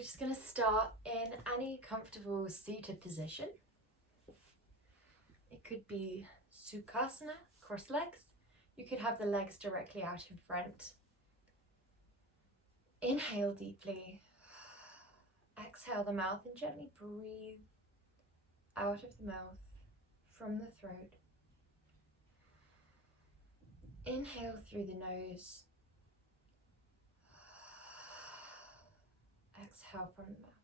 We're just going to start in any comfortable seated position. It could be Sukhasana, cross legs. You could have the legs directly out in front. Inhale deeply. Exhale the mouth and gently breathe out of the mouth from the throat. Inhale through the nose. Exhale from the mouth.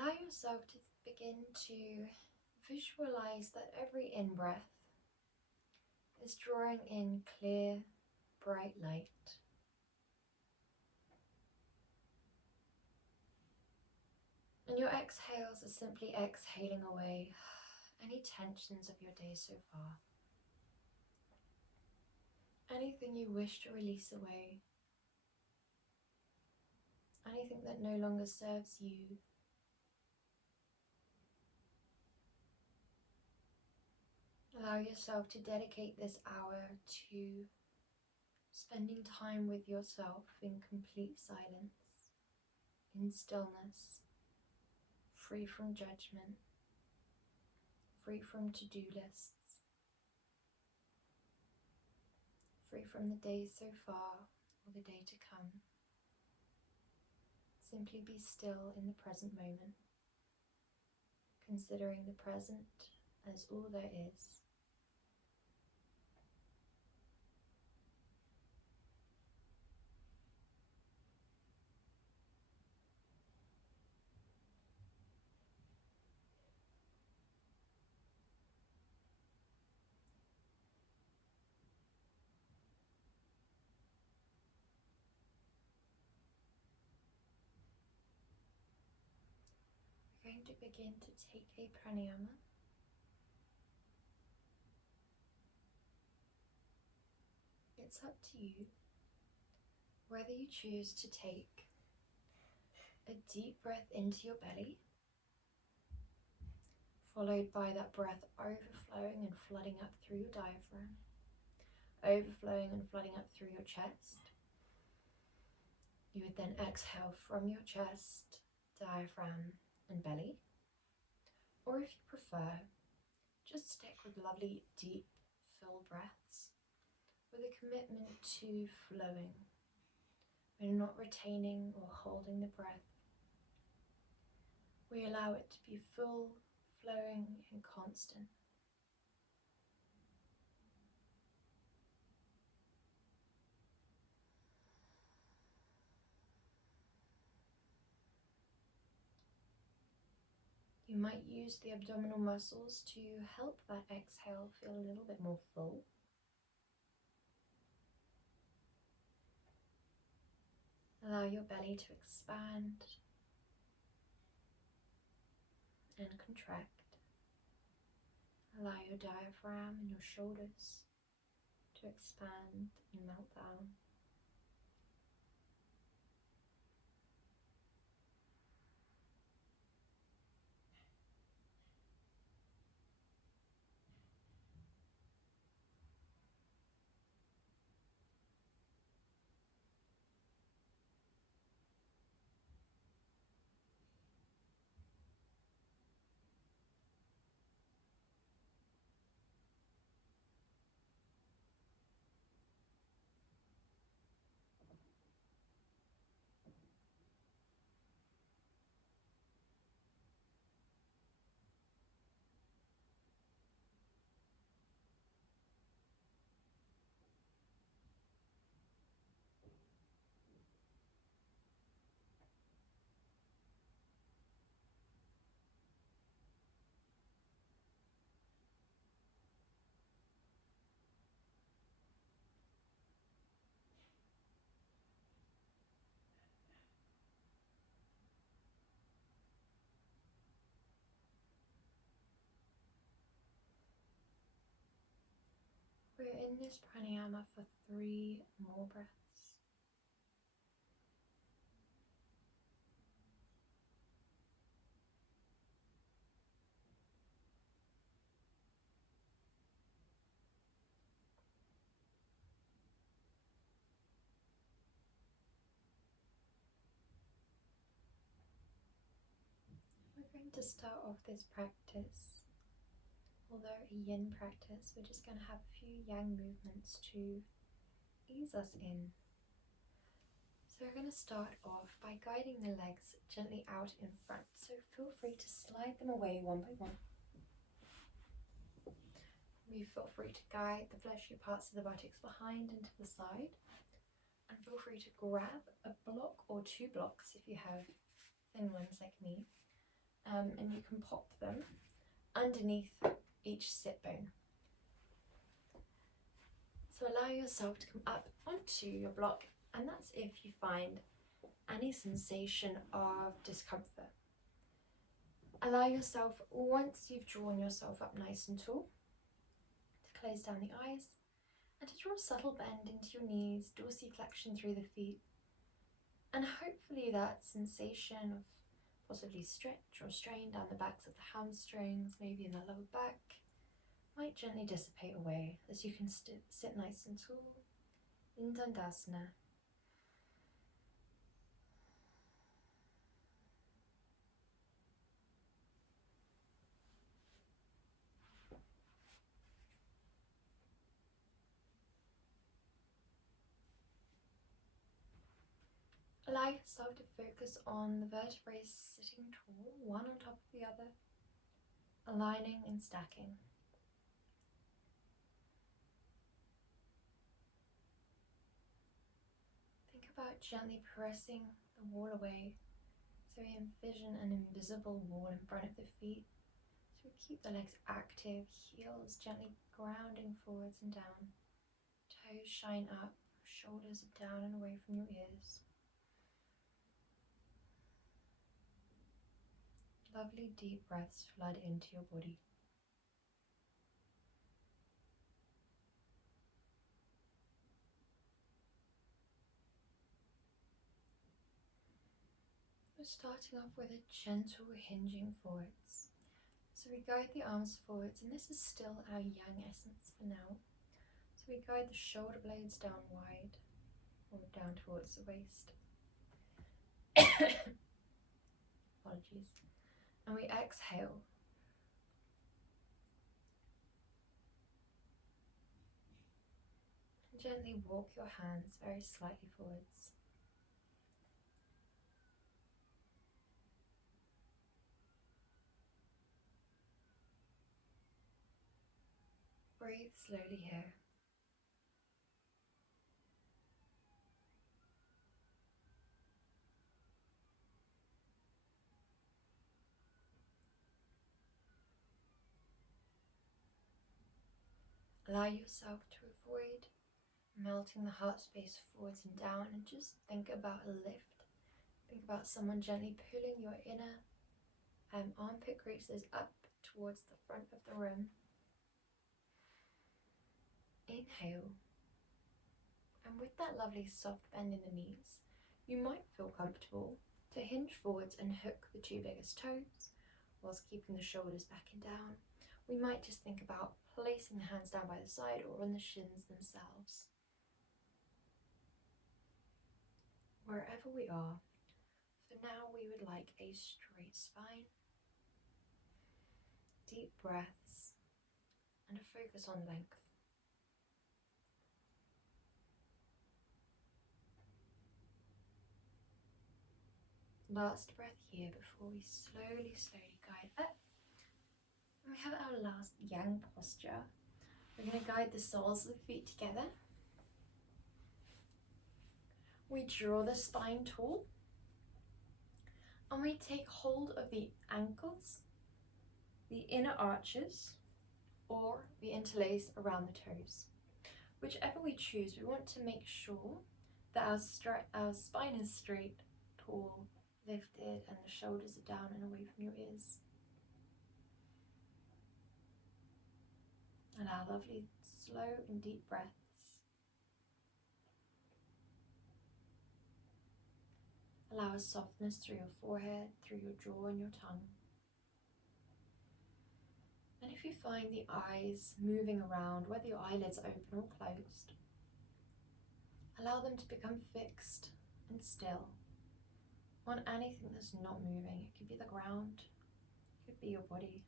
Allow yourself to begin to visualize that every in-breath is drawing in clear, bright light. And your exhales are simply exhaling away any tensions of your day so far. Anything you wish to release away. Anything that no longer serves you. Allow yourself to dedicate this hour to spending time with yourself in complete silence, in stillness, free from judgment, free from to-do lists, free from the day so far or the day to come. Simply be still in the present moment, considering the present as all there is. We're going to begin to take a pranayama. It's up to you whether you choose to take a deep breath into your belly, followed by that breath overflowing and flooding up through your diaphragm, overflowing and flooding up through your chest. You would then exhale from your chest, diaphragm and belly. Or if you prefer, just stick with lovely deep full breaths with a commitment to flowing. We're not retaining or holding the breath. We allow it to be full, flowing and constant. You might use the abdominal muscles to help that exhale feel a little bit more full. Allow your belly to expand and contract. Allow your diaphragm and your shoulders to expand and melt down. We're in this pranayama for 3 more breaths. We're going to start off this practice. Although a yin practice, we're just going to have a few yang movements to ease us in. So we're going to start off by guiding the legs gently out in front. So feel free to slide them away one by one. We feel free to guide the fleshy parts of the buttocks behind and to the side. And feel free to grab a block or 2 blocks if you have thin ones like me. And you can pop them underneath each sit bone. So allow yourself to come up onto your block, and that's if you find any sensation of discomfort. Allow yourself, once you've drawn yourself up nice and tall, to close down the eyes and to draw a subtle bend into your knees, dorsiflexion through the feet, and hopefully that sensation of possibly stretch or strain down the backs of the hamstrings, maybe in the lower back, might gently dissipate away as you can sit nice and tall in Dandasana. Allow yourself to focus on the vertebrae sitting tall, one on top of the other, aligning and stacking. Think about gently pressing the wall away, so we envision an invisible wall in front of the feet. So we keep the legs active, heels gently grounding forwards and down, toes shine up, shoulders down and away from your ears. Lovely deep breaths flood into your body. We're starting off with a gentle hinging forwards. So we guide the arms forwards, and this is still our yang essence for now. So we guide the shoulder blades down wide, or down towards the waist. Apologies. And we exhale. And gently walk your hands very slightly forwards. Breathe slowly here. Allow yourself to avoid melting the heart space forwards and down, and just think about a lift. Think about someone gently pulling your inner armpit creases up towards the front of the room. Inhale. And with that lovely soft bend in the knees, you might feel comfortable to hinge forwards and hook the 2 biggest toes whilst keeping the shoulders back and down. We might just think about placing the hands down by the side or on the shins themselves. Wherever we are, for now we would like a straight spine, deep breaths, and a focus on length. Last breath here before we slowly guide up. And we have our last yang posture. We're going to guide the soles of the feet together. We draw the spine tall. And we take hold of the ankles, the inner arches, or we interlace around the toes. Whichever we choose, we want to make sure that our spine is straight, tall, lifted, and the shoulders are down and away from your ears. And our lovely slow and deep breaths. Allow a softness through your forehead, through your jaw and your tongue. And if you find the eyes moving around, whether your eyelids are open or closed, allow them to become fixed and still on anything that's not moving. It could be the ground, it could be your body.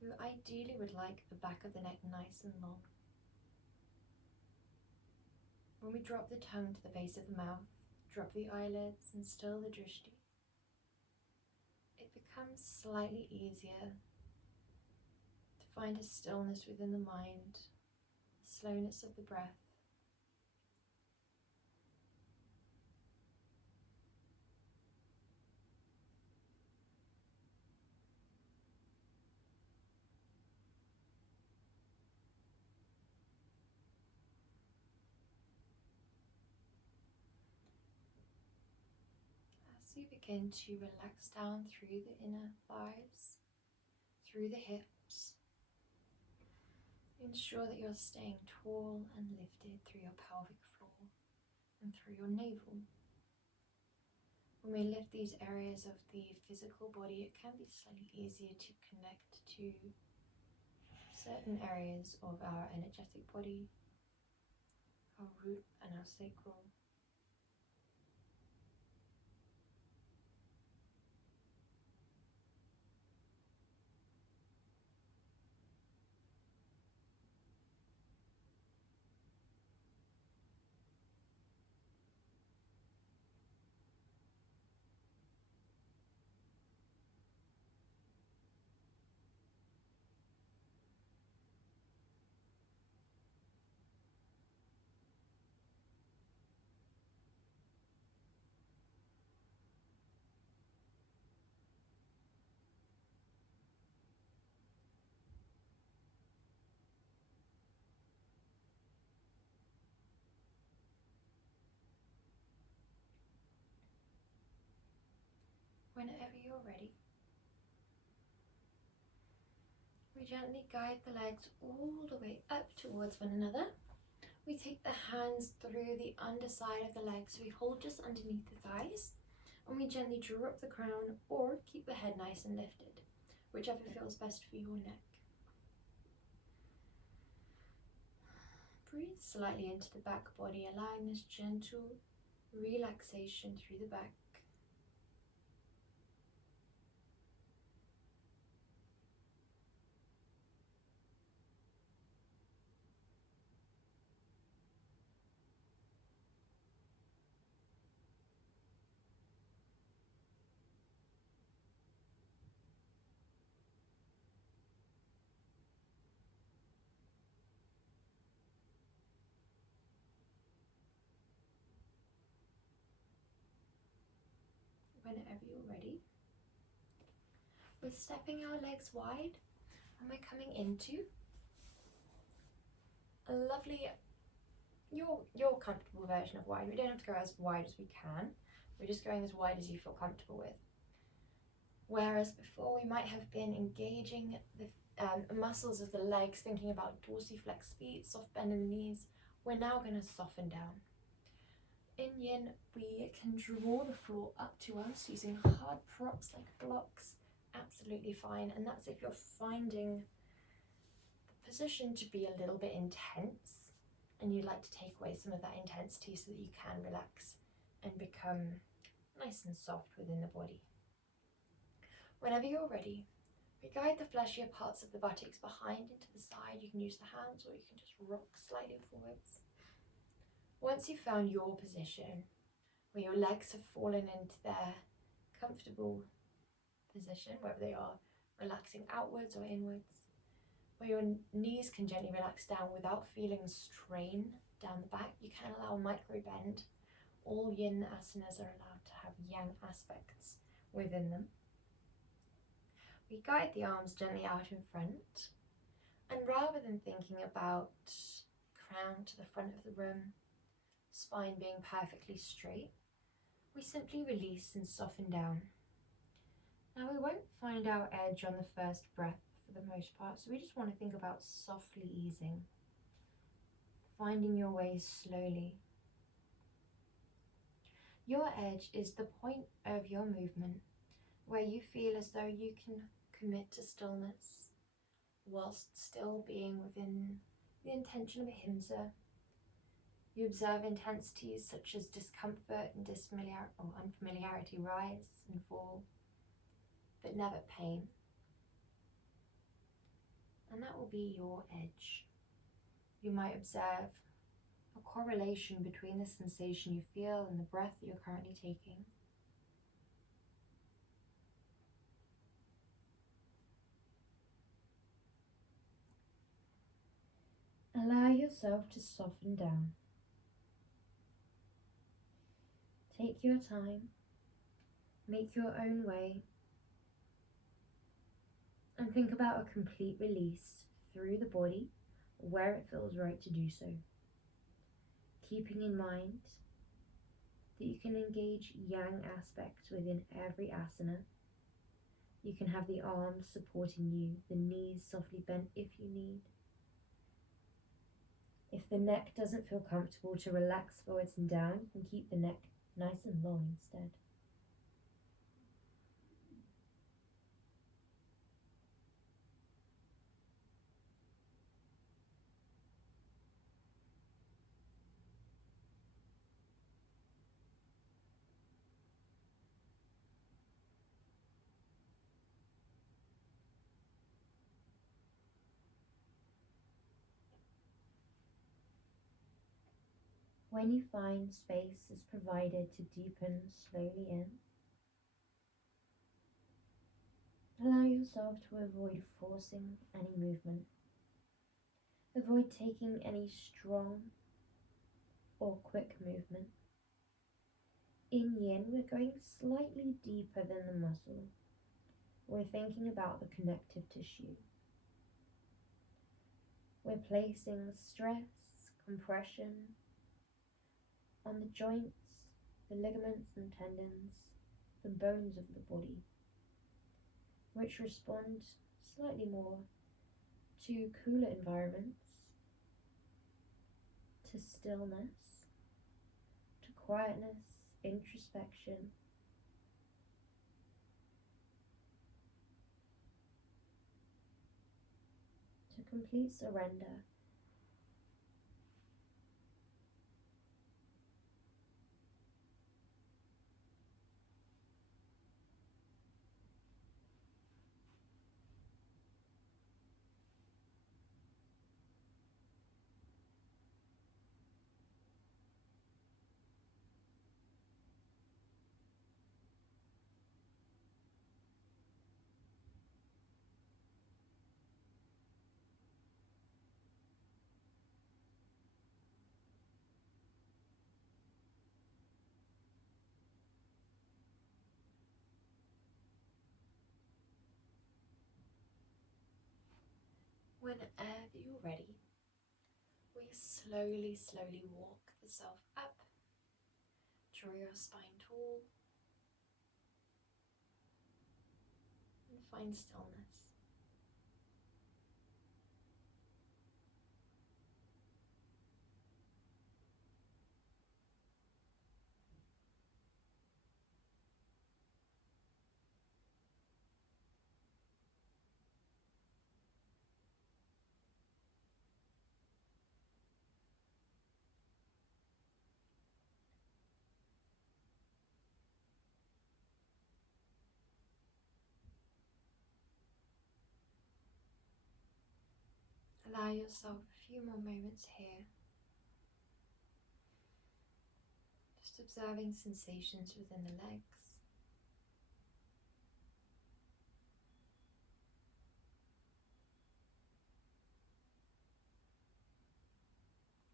You ideally would like the back of the neck nice and long. When we drop the tongue to the base of the mouth, drop the eyelids and still the drishti, it becomes slightly easier to find a stillness within the mind, a slowness of the breath. As you begin to relax down through the inner thighs, through the hips, ensure that you're staying tall and lifted through your pelvic floor and through your navel. When we lift these areas of the physical body, it can be slightly easier to connect to certain areas of our energetic body, our root and our sacral. Whenever you're ready, we gently guide the legs all the way up towards one another. We take the hands through the underside of the legs, so we hold just underneath the thighs, and we gently drop the crown or keep the head nice and lifted, whichever feels best for your neck. Breathe slightly into the back body, allowing this gentle relaxation through the back. Whenever you're ready, we're stepping our legs wide and we're coming into a lovely, your comfortable version of wide. We don't have to go as wide as we can. We're just going as wide as you feel comfortable with. Whereas before we might have been engaging the muscles of the legs, thinking about dorsiflexed feet, soft bend in the knees, we're now going to soften down. In yin, we can draw the floor up to us using hard props like blocks, absolutely fine. And that's if you're finding the position to be a little bit intense and you'd like to take away some of that intensity so that you can relax and become nice and soft within the body. Whenever you're ready, we guide the fleshier parts of the buttocks behind into the side. You can use the hands or you can just rock slightly forwards. Once you've found your position, where your legs have fallen into their comfortable position, whether they are relaxing outwards or inwards, where your knees can gently relax down without feeling strain down the back, you can allow a micro bend. All yin asanas are allowed to have yang aspects within them. We guide the arms gently out in front, and rather than thinking about crown to the front of the room, spine being perfectly straight, we simply release and soften down. Now we won't find our edge on the first breath for the most part. So we just want to think about softly easing, finding your way slowly. Your edge is the point of your movement where you feel as though you can commit to stillness whilst still being within the intention of ahimsa. You observe intensities such as discomfort and unfamiliarity rise and fall, but never pain. And that will be your edge. You might observe a correlation between the sensation you feel and the breath that you're currently taking. Allow yourself to soften down. Take your time, make your own way, and think about a complete release through the body where it feels right to do so. Keeping in mind that you can engage yang aspects within every asana. You can have the arms supporting you, the knees softly bent if you need. If the neck doesn't feel comfortable, to relax forwards and down, you can keep the neck nice and long instead. When you find space is provided to deepen slowly in, allow yourself to avoid forcing any movement. Avoid taking any strong or quick movement. In yin, we're going slightly deeper than the muscle. We're thinking about the connective tissue. We're placing stress, compression on the joints, the ligaments and tendons, the bones of the body, which respond slightly more to cooler environments, to stillness, to quietness, introspection, to complete surrender. Whenever you're ready, we slowly walk the self up. Draw your spine tall and find stillness. Allow yourself a few more moments here, just observing sensations within the legs.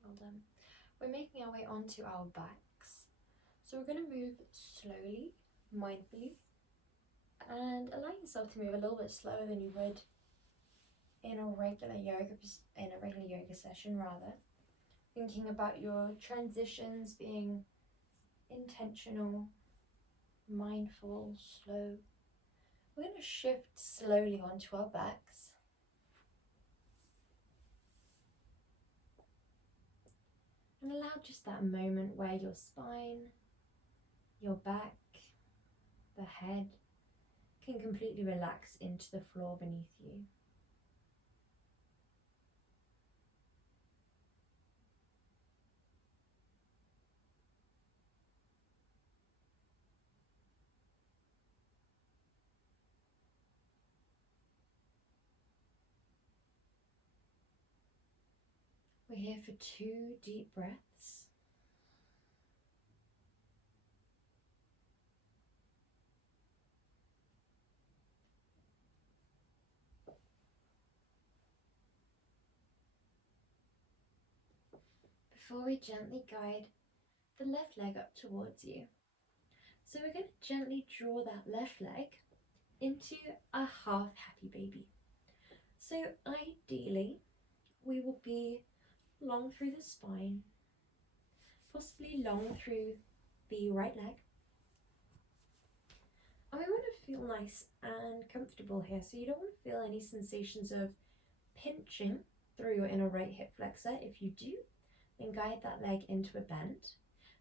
Well done. We're making our way onto our backs. So we're going to move slowly, mindfully, and allow yourself to move a little bit slower than you would in a regular yoga session rather. Thinking about your transitions being intentional, mindful, slow. We're going to shift slowly onto our backs. And allow just that moment where your spine, your back, the head can completely relax into the floor beneath you. We're here for 2 deep breaths. Before we gently guide the left leg up towards you. So we're going to gently draw that left leg into a half happy baby. So ideally, we will be long through the spine, possibly long through the right leg. And we want to feel nice and comfortable here. So you don't want to feel any sensations of pinching through your inner right hip flexor. If you do, then guide that leg into a bend.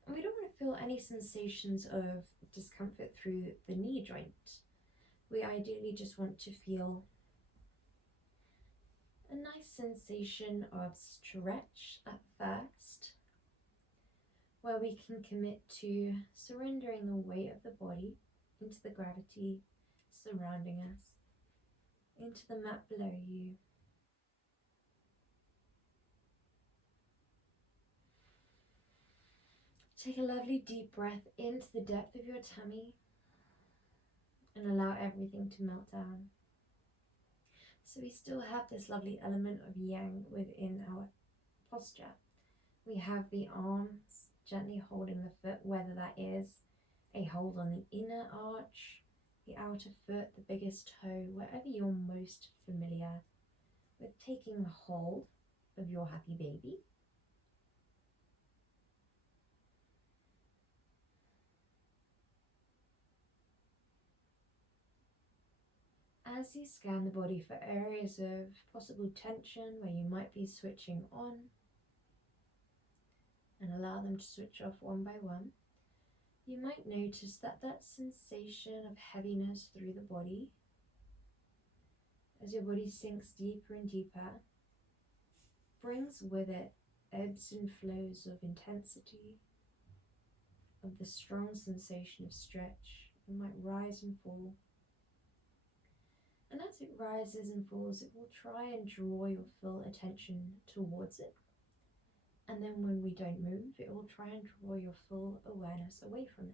And we don't want to feel any sensations of discomfort through the knee joint. We ideally just want to feel a nice sensation of stretch at first, where we can commit to surrendering the weight of the body into the gravity surrounding us, into the mat below you. Take a lovely deep breath into the depth of your tummy and allow everything to melt down. So we still have this lovely element of yang within our posture. We have the arms gently holding the foot, whether that is a hold on the inner arch, the outer foot, the biggest toe, wherever you're most familiar with taking hold of your happy baby. As you scan the body for areas of possible tension where you might be switching on, and allow them to switch off one by one, you might notice that that sensation of heaviness through the body, as your body sinks deeper and deeper, brings with it ebbs and flows of intensity, of the strong sensation of stretch. It might rise and fall. And as it rises and falls, it will try and draw your full attention towards it. And then when we don't move, it will try and draw your full awareness away from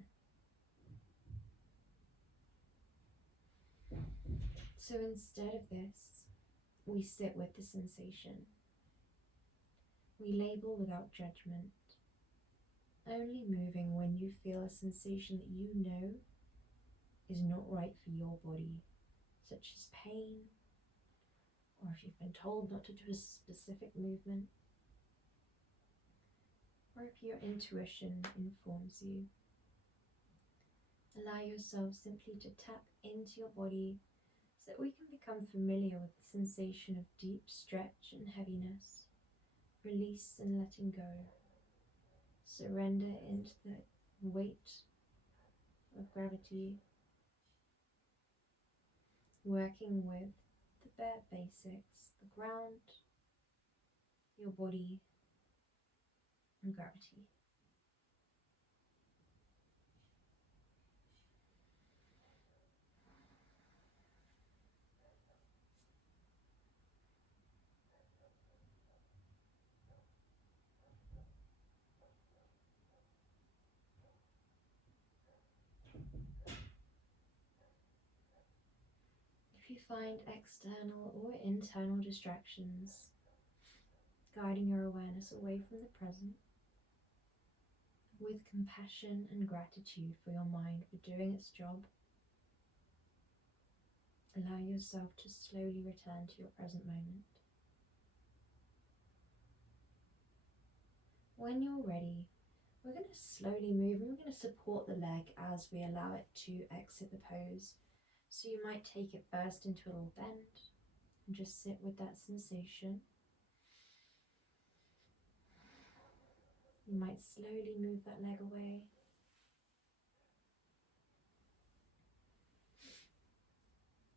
it. So instead of this, we sit with the sensation. We label without judgment, only moving when you feel a sensation that you know is not right for your body, such as pain, or if you've been told not to do a specific movement, or if your intuition informs you. Allow yourself simply to tap into your body so that we can become familiar with the sensation of deep stretch and heaviness, release and letting go, surrender into the weight of gravity, working with the bare basics, the ground, your body, and gravity. If you find external or internal distractions guiding your awareness away from the present, with compassion and gratitude for your mind for doing its job, allow yourself to slowly return to your present moment. When you're ready, we're going to slowly move and we're going to support the leg as we allow it to exit the pose. So you might take it first into a little bend and just sit with that sensation. You might slowly move that leg away.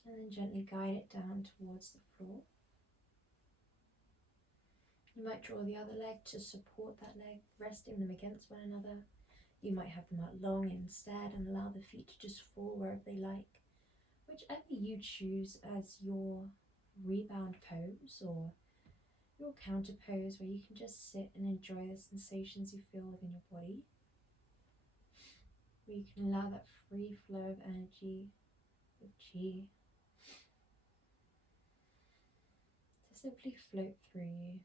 And then gently guide it down towards the floor. You might draw the other leg to support that leg, resting them against one another. You might have them out long instead and allow the feet to just fall wherever they like. Whichever you choose as your rebound pose or your counter pose, where you can just sit and enjoy the sensations you feel within your body. Where you can allow that free flow of energy, of chi, to simply float through you.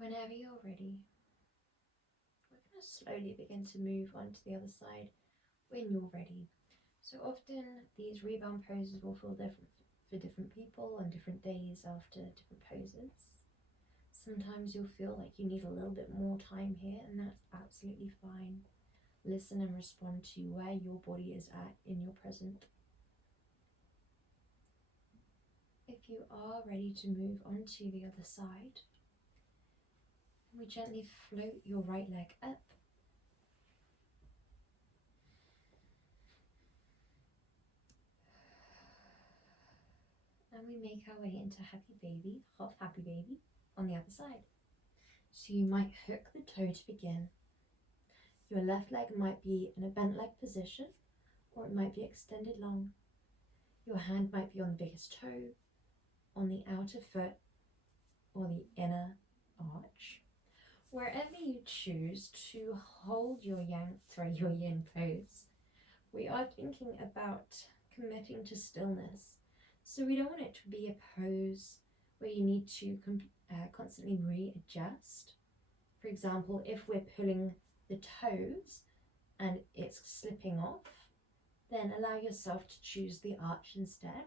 Whenever you're ready, we're going to slowly begin to move on to the other side when you're ready. So often these rebound poses will feel different for different people on different days after different poses. Sometimes you'll feel like you need a little bit more time here, and that's absolutely fine. Listen and respond to where your body is at in your present. If you are ready to move on to the other side, we gently float your right leg up. And we make our way into happy baby, half happy baby, on the other side. So you might hook the toe to begin. Your left leg might be in a bent leg position, or it might be extended long. Your hand might be on the biggest toe, on the outer foot, or the inner arch. Wherever you choose to hold your yin pose, we are thinking about committing to stillness. So we don't want it to be a pose where you need to constantly readjust. For example, if we're pulling the toes and it's slipping off, then allow yourself to choose the arch instead,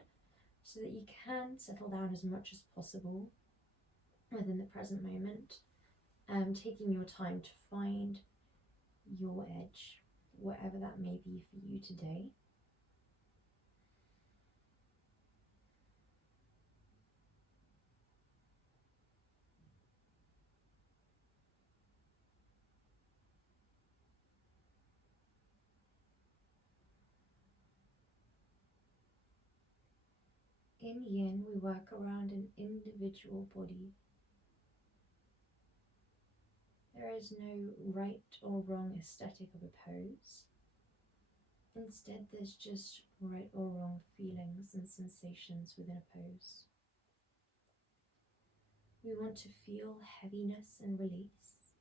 so that you can settle down as much as possible within the present moment, taking your time to find your edge, whatever that may be for you today. In yin, we work around an individual body. There is no right or wrong aesthetic of a pose. Instead, there's just right or wrong feelings and sensations within a pose. We want to feel heaviness and release.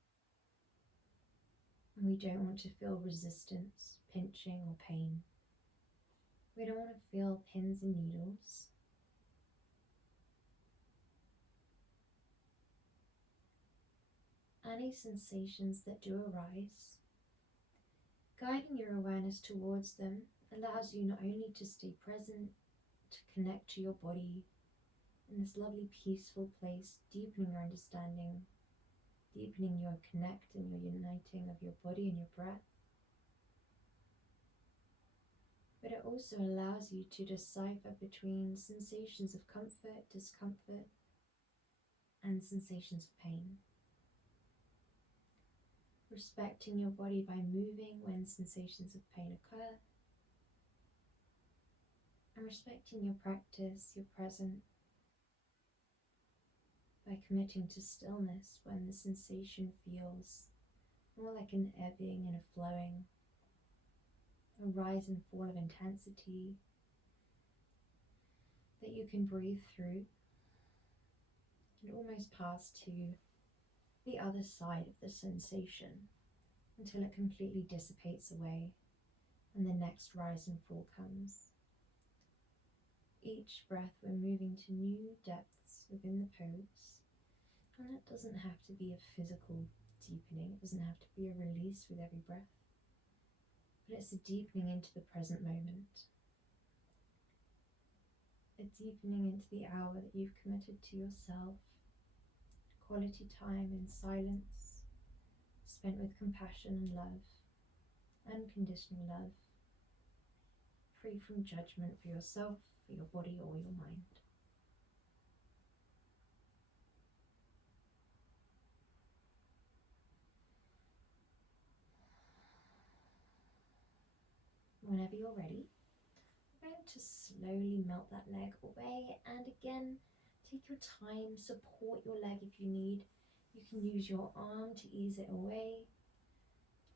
And we don't want to feel resistance, pinching, or pain. We don't want to feel pins and needles. Any sensations that do arise, guiding your awareness towards them allows you not only to stay present, to connect to your body in this lovely peaceful place, deepening your understanding, deepening your connect and your uniting of your body and your breath, but it also allows you to decipher between sensations of comfort, discomfort, and sensations of pain. Respecting your body by moving when sensations of pain occur, and respecting your practice, your present, by committing to stillness when the sensation feels more like an ebbing and a flowing, a rise and fall of intensity that you can breathe through and almost pass to the other side of the sensation until it completely dissipates away and the next rise and fall comes. Each breath we're moving to new depths within the pose, and that doesn't have to be a physical deepening, it doesn't have to be a release with every breath. but it's a deepening into the present moment, a deepening into the hour that you've committed to yourself, quality time in silence, spent with compassion and love, unconditional love, free from judgment for yourself, for your body or your mind. Whenever you're ready, we're going to slowly melt that leg away, and again, take your time, support your leg if you need. You can use your arm to ease it away.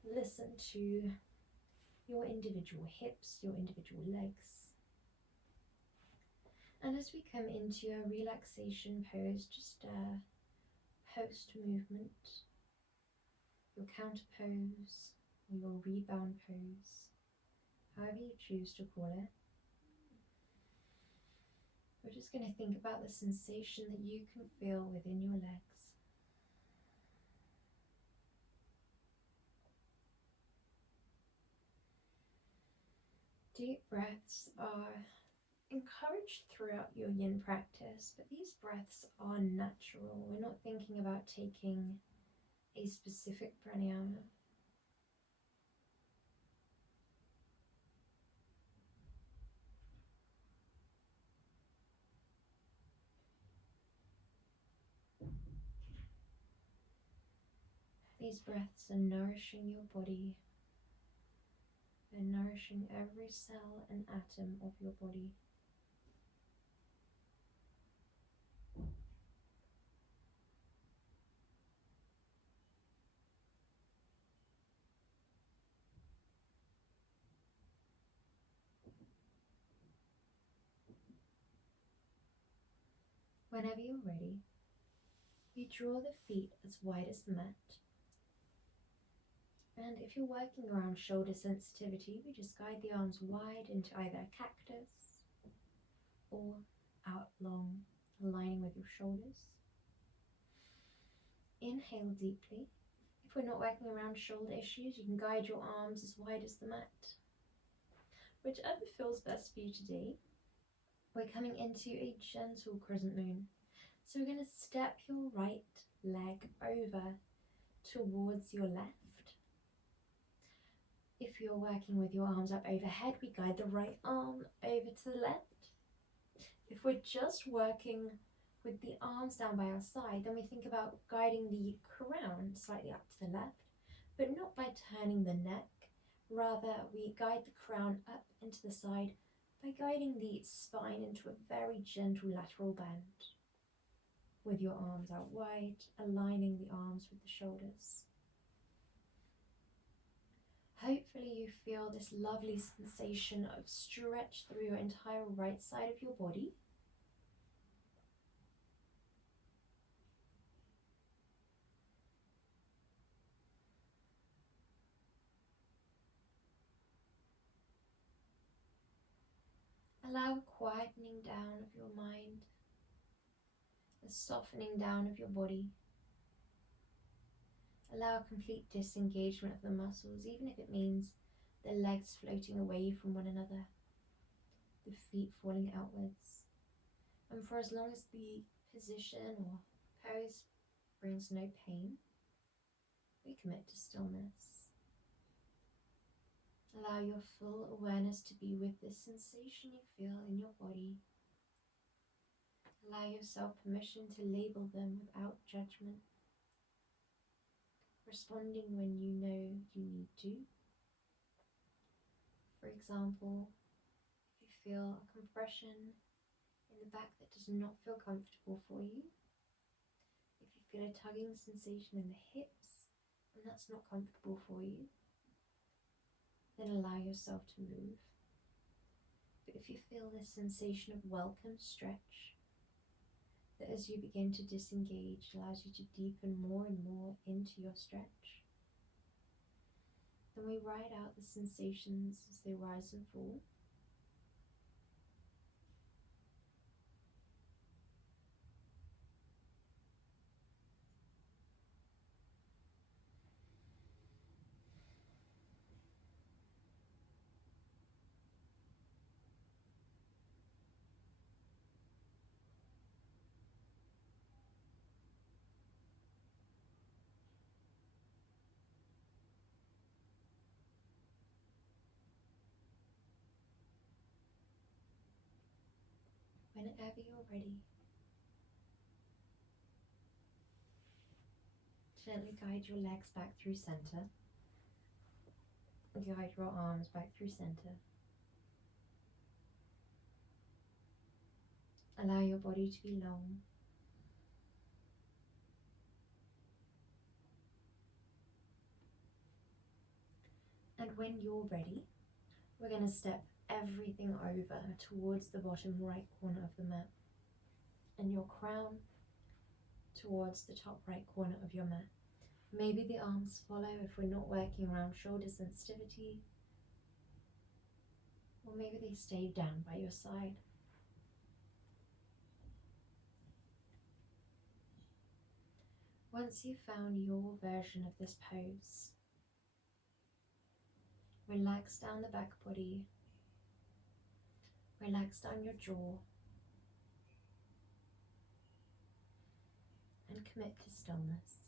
Listen to your individual hips, your individual legs. And as we come into a relaxation pose, just a post movement, your counter pose, or your rebound pose, however you choose to call it, we're just going to think about the sensation that you can feel within your legs. Deep breaths are encouraged throughout your yin practice, but these breaths are natural. We're not thinking about taking a specific pranayama. These breaths are nourishing your body. They're nourishing every cell and atom of your body. Whenever you're ready, we draw the feet as wide as the mat. And if you're working around shoulder sensitivity, we just guide the arms wide into either a cactus or out long, aligning with your shoulders. Inhale deeply. If we're not working around shoulder issues, you can guide your arms as wide as the mat. Whichever feels best for you today. We're coming into a gentle crescent moon. So we're going to step your right leg over towards your left. If you're working with your arms up overhead, we guide the right arm over to the left. If we're just working with the arms down by our side, then we think about guiding the crown slightly up to the left, but not by turning the neck. Rather, we guide the crown up into the side by guiding the spine into a very gentle lateral bend. With your arms out wide, aligning the arms with the shoulders. Hopefully you feel this lovely sensation of stretch through your entire right side of your body. Allow a quietening down of your mind, a softening down of your body. Allow a complete disengagement of the muscles, even if it means the legs floating away from one another, the feet falling outwards. And for as long as the position or pose brings no pain, we commit to stillness. Allow your full awareness to be with this sensation you feel in your body. Allow yourself permission to label them without judgment, responding when you know you need to. For example, if you feel a compression in the back that does not feel comfortable for you, if you feel a tugging sensation in the hips and that's not comfortable for you, then allow yourself to move. But if you feel this sensation of welcome stretch, that as you begin to disengage allows you to deepen more and more into your stretch, then we ride out the sensations as they rise and fall. whenever you're ready, gently guide your legs back through center. Guide your arms back through center. Allow your body to be long. And when you're ready, we're going to step everything over towards the bottom right corner of the mat, and your crown towards the top right corner of your mat. Maybe the arms follow if we're not working around shoulder sensitivity, or maybe they stay down by your side. Once you've found your version of this pose, relax down the back body, relax down your jaw, and commit to stillness.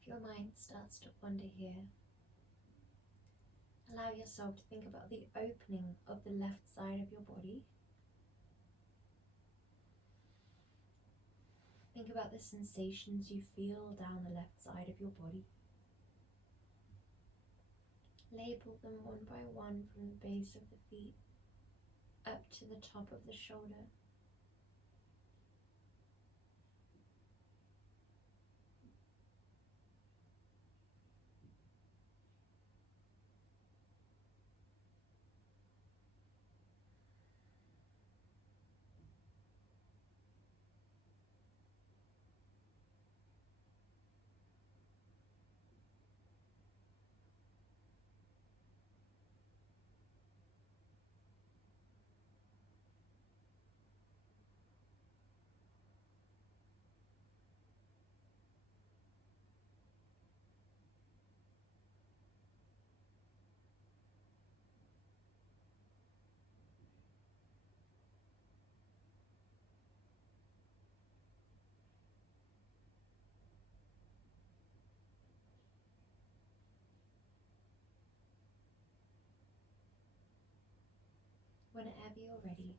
If your mind starts to wander here, allow yourself to think about the opening of the left side of your body. Think about the sensations you feel down the left side of your body. Label them one by one from the base of the feet up to the top of the shoulder. Whenever you're ready,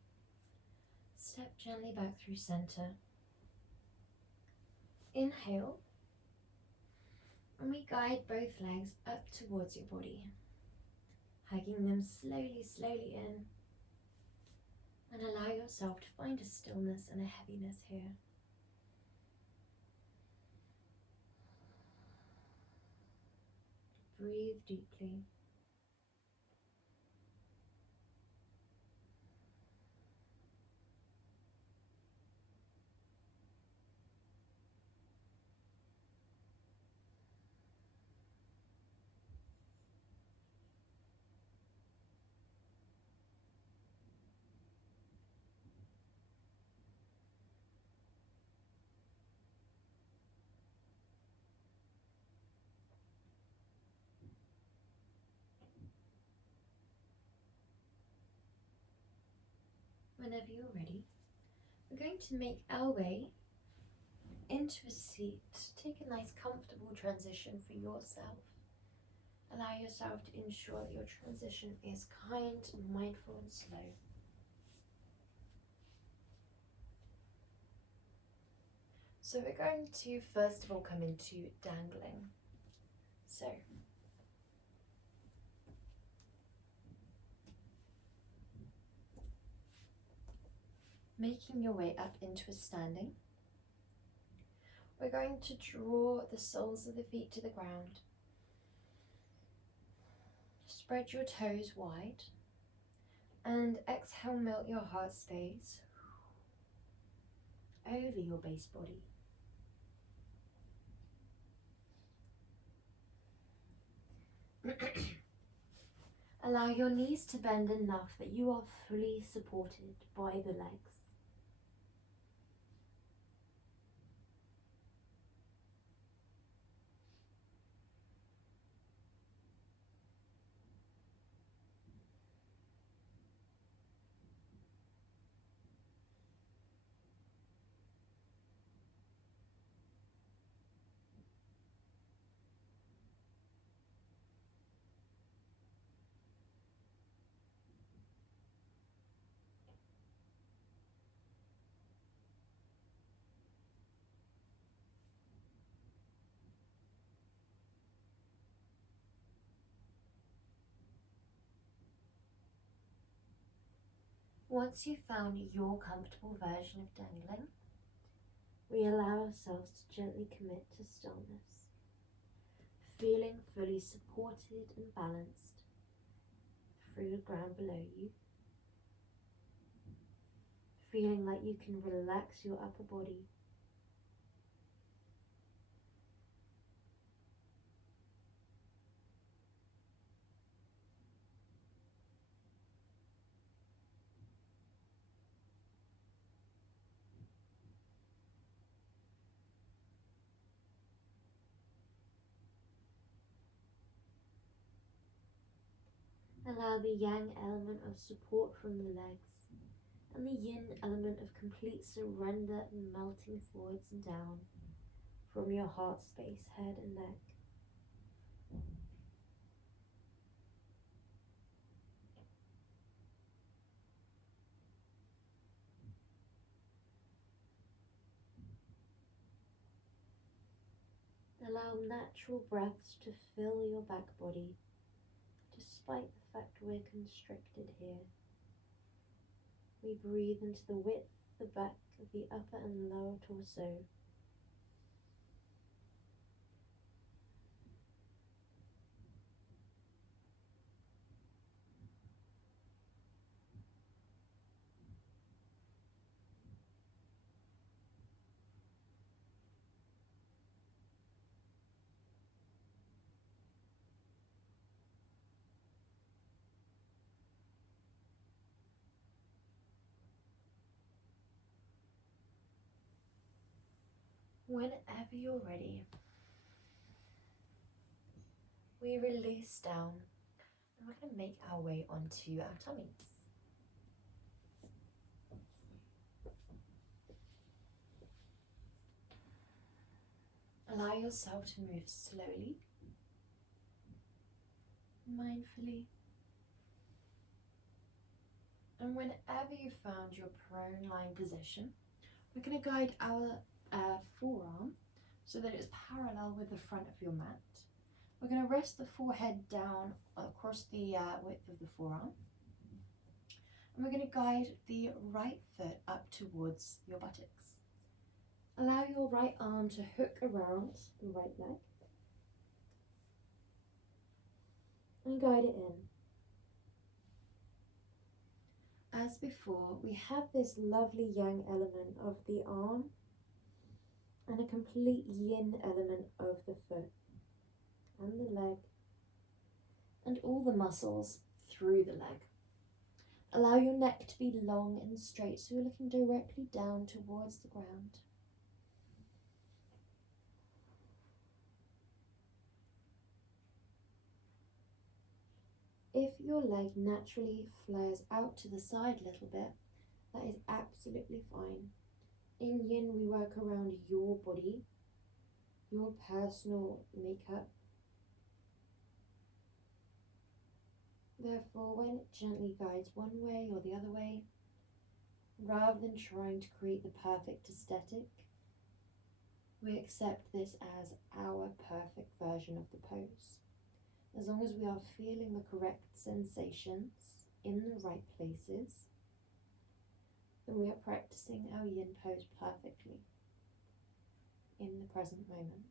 step gently back through center. Inhale, and we guide both legs up towards your body, hugging them slowly in, and allow yourself to find a stillness and a heaviness here. Breathe deeply. Whenever you're ready, we're going to make our way into a seat. Take a nice comfortable transition for yourself. Allow yourself to ensure that your transition is kind, mindful and slow. So we're going to first of all come into dangling. So making your way up into a standing. We're going to draw the soles of the feet to the ground. Spread your toes wide and exhale, melt your heart space over your base body. Allow your knees to bend enough that you are fully supported by the legs. Once you've found your comfortable version of dangling, we allow ourselves to gently commit to stillness, feeling fully supported and balanced through the ground below you, feeling like you can relax your upper body. Allow the yang element of support from the legs and the yin element of complete surrender and melting forwards and down from your heart space, head and neck. Allow natural breaths to fill your back body, despite the fact we're constricted here. We breathe into the width, the back of the upper and lower torso. Whenever you're ready, we release down and we're going to make our way onto our tummies. Allow yourself to move slowly, mindfully, and whenever you've found your prone lying position, we're going to guide our forearm so that it's parallel with the front of your mat. We're going to rest the forehead down across the width of the forearm, and we're going to guide the right foot up towards your buttocks. Allow your right arm to hook around the right leg and guide it in. As before, we have this lovely yang element of the arm and a complete yin element of the foot and the leg and all the muscles through the leg. Allow your neck to be long and straight so you're looking directly down towards the ground. If your leg naturally flares out to the side a little bit, that is absolutely fine. In yin, we work around your body, your personal makeup. Therefore, when it gently guides one way or the other way, rather than trying to create the perfect aesthetic, we accept this as our perfect version of the pose. As long as we are feeling the correct sensations in the right places, then we are practicing our yin pose perfectly. in the present moment.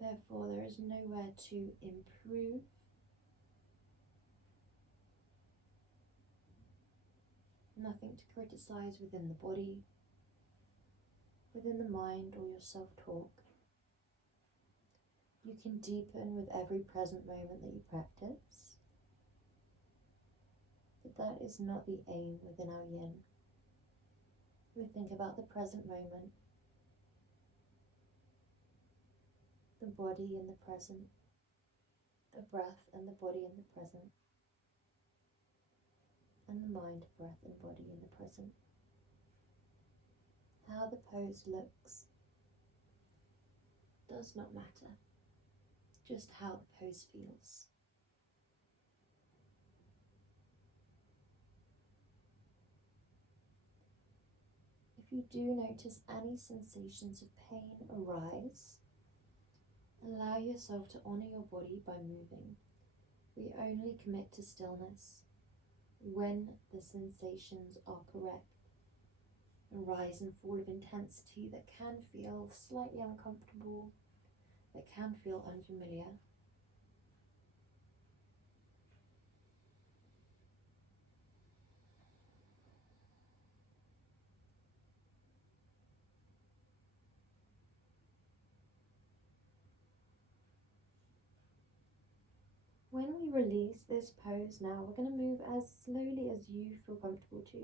Therefore, there is nowhere to improve, nothing to criticize within the body, within the mind, or your self-talk. You can deepen with every present moment that you practice, but that is not the aim within our yin. We think about the present moment, the body in the present, the breath and the body in the present, and the mind, breath and body in the present. How the pose looks does not matter, just how the pose feels. If you do notice any sensations of pain arise, allow yourself to honour your body by moving. We only commit to stillness when the sensations are correct. A rise and fall of intensity that can feel slightly uncomfortable, that can feel unfamiliar. When we release this pose now, we're going to move as slowly as you feel comfortable to.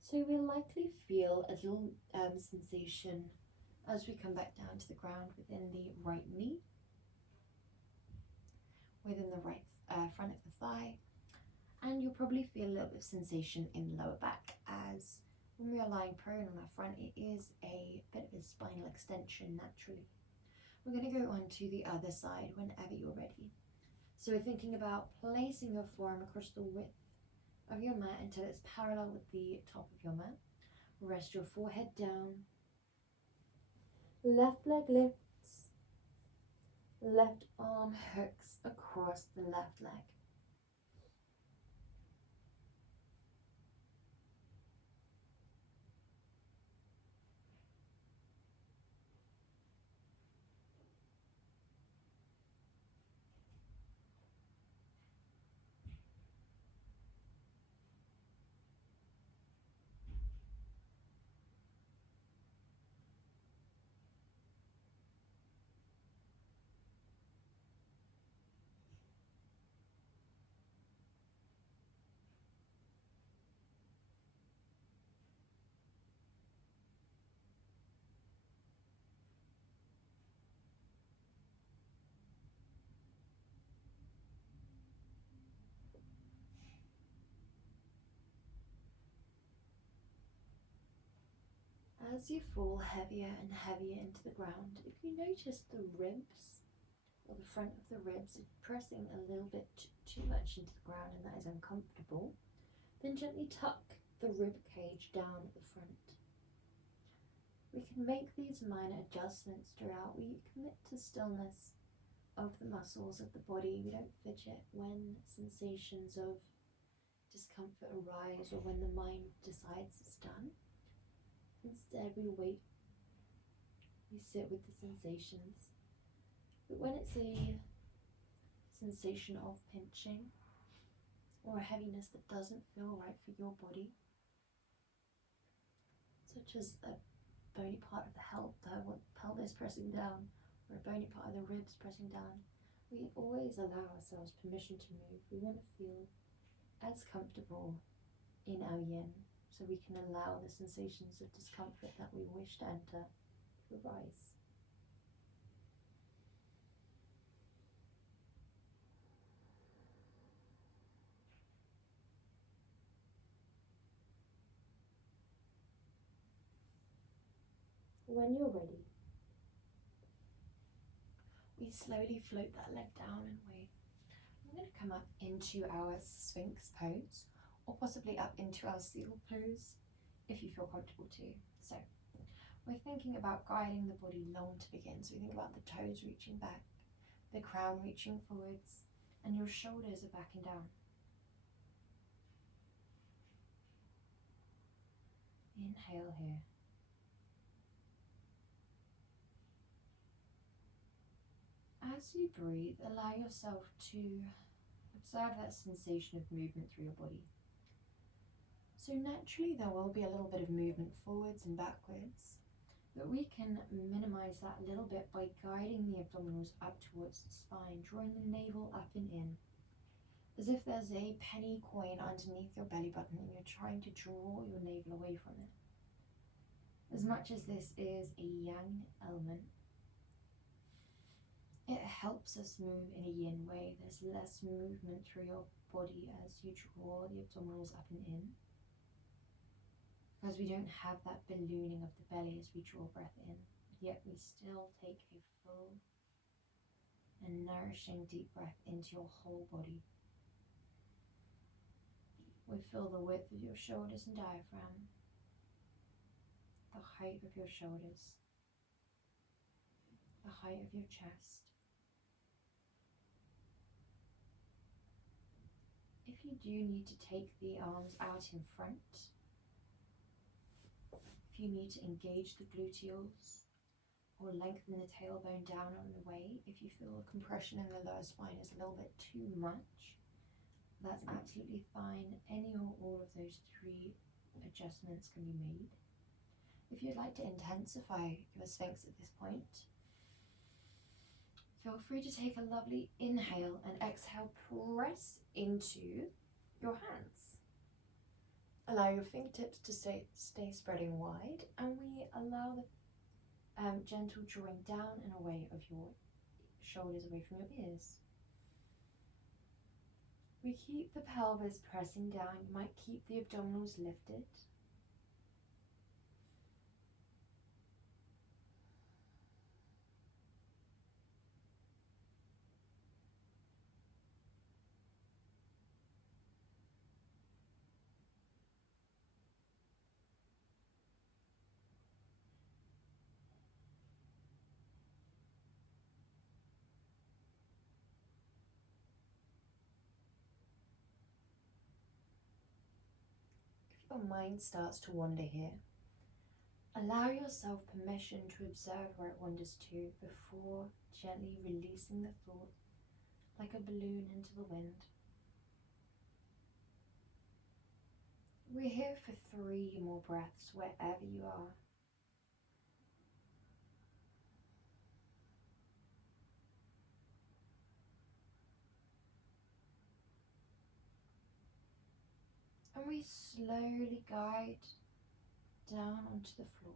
So we'll likely feel a little sensation as we come back down to the ground within the right knee, within the right front of the thigh, and you'll probably feel a little bit of sensation in the lower back, as when we are lying prone on our front, it is a bit of a spinal extension naturally. We're going to go on to the other side whenever you're ready. So we're thinking about placing your forearm across the width of your mat until it's parallel with the top of your mat. Rest your forehead down. Left leg lifts. Left arm hooks across the left leg. As you fall heavier and heavier into the ground, if you notice the ribs or the front of the ribs are pressing a little bit too much into the ground and that is uncomfortable, then gently tuck the rib cage down at the front. We can make these minor adjustments throughout. We commit to stillness of the muscles of the body. We don't fidget when sensations of discomfort arise or when the mind decides it's done. Instead, we wait, we sit with the sensations. But when it's a sensation of pinching or a heaviness that doesn't feel right for your body, such as a bony part of the pelvis pressing down or a bony part of the ribs pressing down, we always allow ourselves permission to move. We want to feel as comfortable in our yin, so we can allow the sensations of discomfort that we wish to enter to arise. When you're ready, we slowly float that leg down and wait. I'm going to come up into our Sphinx pose, or possibly up into our seal pose, if you feel comfortable too. So we're thinking about guiding the body long to begin. So we think about the toes reaching back, the crown reaching forwards, and your shoulders are backing down. Inhale here. as you breathe, allow yourself to observe that sensation of movement through your body. So naturally there will be a little bit of movement forwards and backwards, but we can minimize that a little bit by guiding the abdominals up towards the spine, drawing the navel up and in, as if there's a penny coin underneath your belly button and you're trying to draw your navel away from it. As much as this is a yang element, it helps us move in a yin way. There's less movement through your body as you draw the abdominals up and in, because we don't have that ballooning of the belly as we draw breath in, yet we still take a full and nourishing deep breath into your whole body. We feel the width of your shoulders and diaphragm, the height of your shoulders, the height of your chest. If you do need to take the arms out in front, if you need to engage the gluteals or lengthen the tailbone down and away, if you feel the compression in the lower spine is a little bit too much, that's absolutely fine. Any or all of those three adjustments can be made. If you'd like to intensify your Sphinx at this point, feel free to take a lovely inhale and exhale, press into your hands. Allow your fingertips to stay spreading wide, and we allow the gentle drawing down and away of your shoulders, away from your ears. We keep the pelvis pressing down. You might keep the abdominals lifted. If your mind starts to wander here, allow yourself permission to observe where it wanders to before gently releasing the thought like a balloon into the wind. We're here for 3 more breaths wherever you are. And we slowly guide down onto the floor.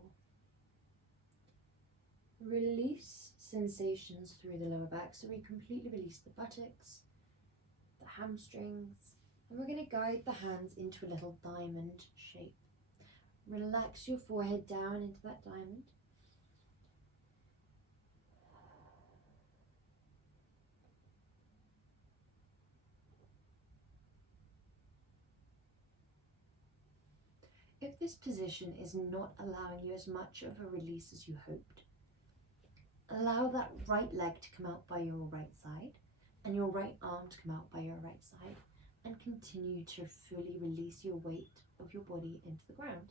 Release sensations through the lower back, so we completely release the buttocks, the hamstrings, and we're going to guide the hands into a little diamond shape. Relax your forehead down into that diamond. If this position is not allowing you as much of a release as you hoped, allow that right leg to come out by your right side and your right arm to come out by your right side, and continue to fully release your weight of your body into the ground.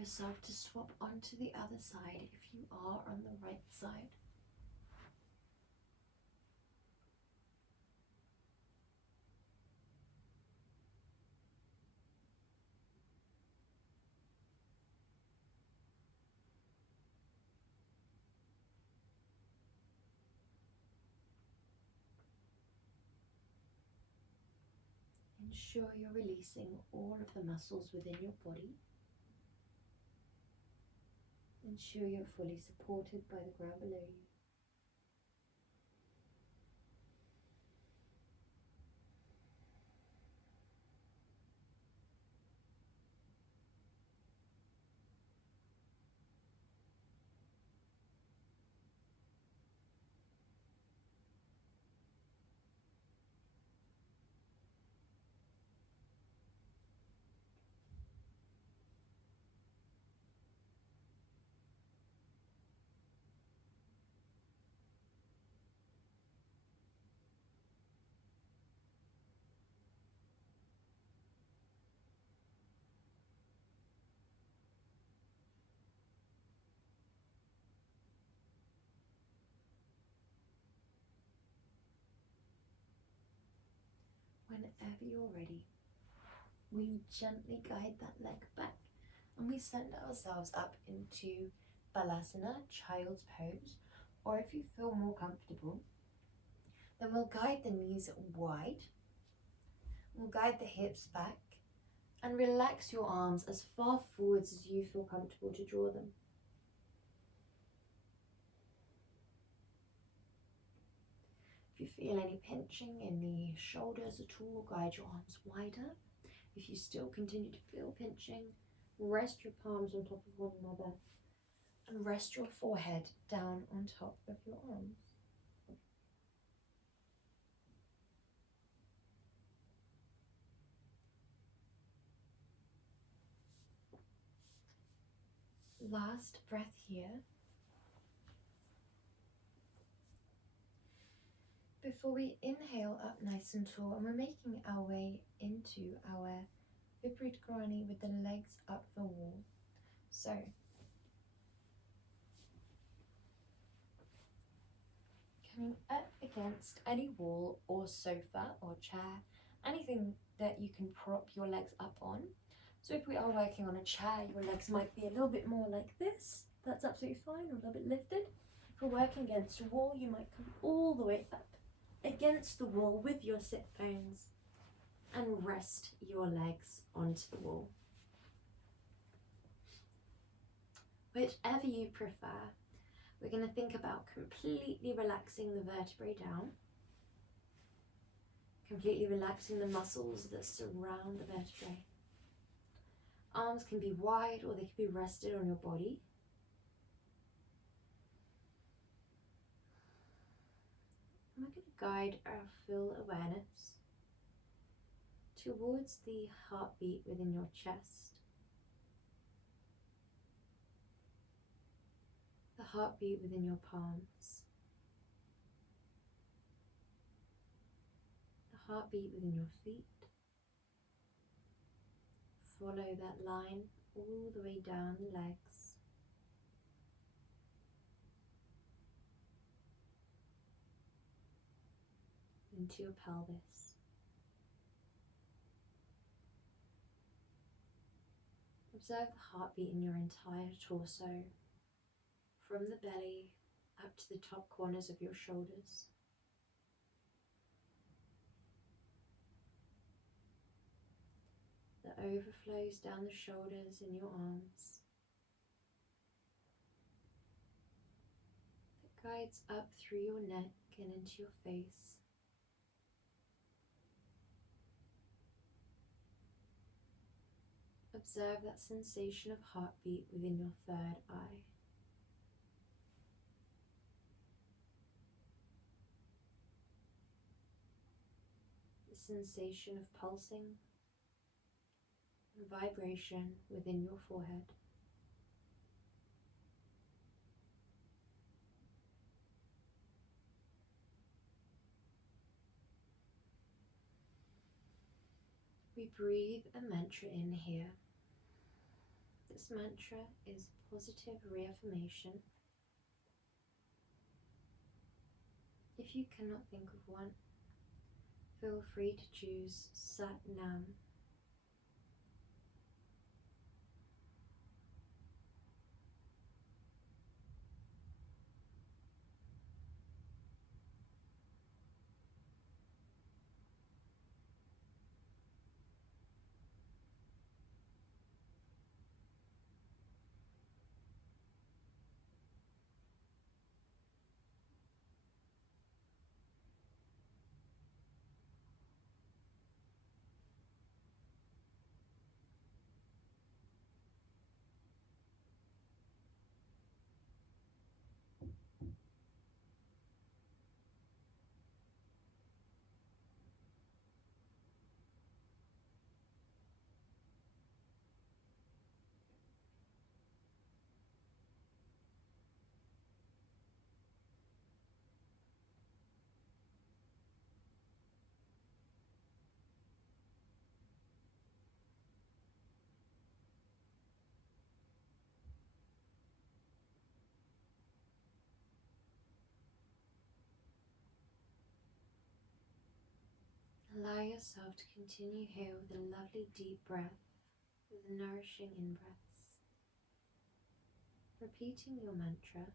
yourself to swap onto the other side if you are on the right side. Ensure you're releasing all of the muscles within your body. Ensure you're fully supported by the ground below you. Whenever you're ready, we gently guide that leg back and we send ourselves up into Balasana, child's pose, or if you feel more comfortable, then we'll guide the knees wide, we'll guide the hips back and relax your arms as far forwards as you feel comfortable to draw them. If you feel any pinching in the shoulders at all, guide your arms wider. If you still continue to feel pinching, rest your palms on top of one another and rest your forehead down on top of your arms. Last breath here. Before we inhale up nice and tall, and we're making our way into our Viparit Karani with the legs up the wall. So, coming up against any wall or sofa or chair, anything that you can prop your legs up on. So if we are working on a chair, your legs might be a little bit more like this. That's absolutely fine, or a little bit lifted. If we're working against a wall, you might come all the way up against the wall with your sit bones and rest your legs onto the wall. Whichever you prefer, we're going to think about completely relaxing the vertebrae down, completely relaxing the muscles that surround the vertebrae. Arms can be wide or they can be rested on your body. And we're going to guide our full awareness towards the heartbeat within your chest, the heartbeat within your palms, the heartbeat within your feet. Follow that line all the way down the legs. Into your pelvis. Observe the heartbeat in your entire torso, from the belly up to the top corners of your shoulders. That overflows down the shoulders and your arms. That guides up through your neck and into your face. Observe that sensation of heartbeat within your third eye. The sensation of pulsing and vibration within your forehead. We breathe a mantra in here. This mantra is positive reaffirmation. If you cannot think of one, feel free to choose Sat Nam. Allow yourself to continue here with a lovely deep breath, with nourishing in-breaths. Repeating your mantra,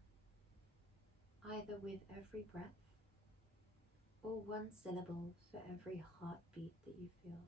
either with every breath or one syllable for every heartbeat that you feel.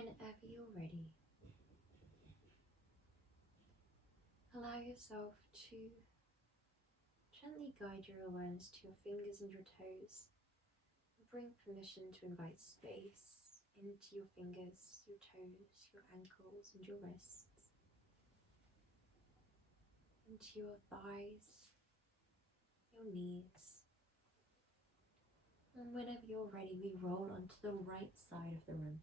whenever you're ready, allow yourself to gently guide your awareness to your fingers and your toes. Bring permission to invite space into your fingers, your toes, your ankles and your wrists, into your thighs, your knees. And whenever you're ready, we roll onto the right side of the room.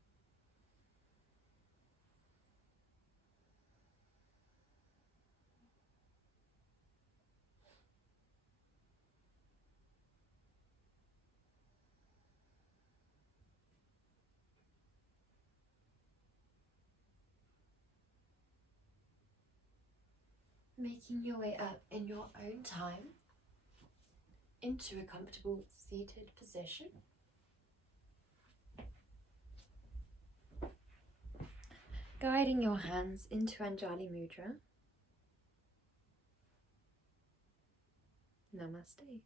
Making your way up in your own time into a comfortable seated position. Guiding your hands into Anjali Mudra. Namaste.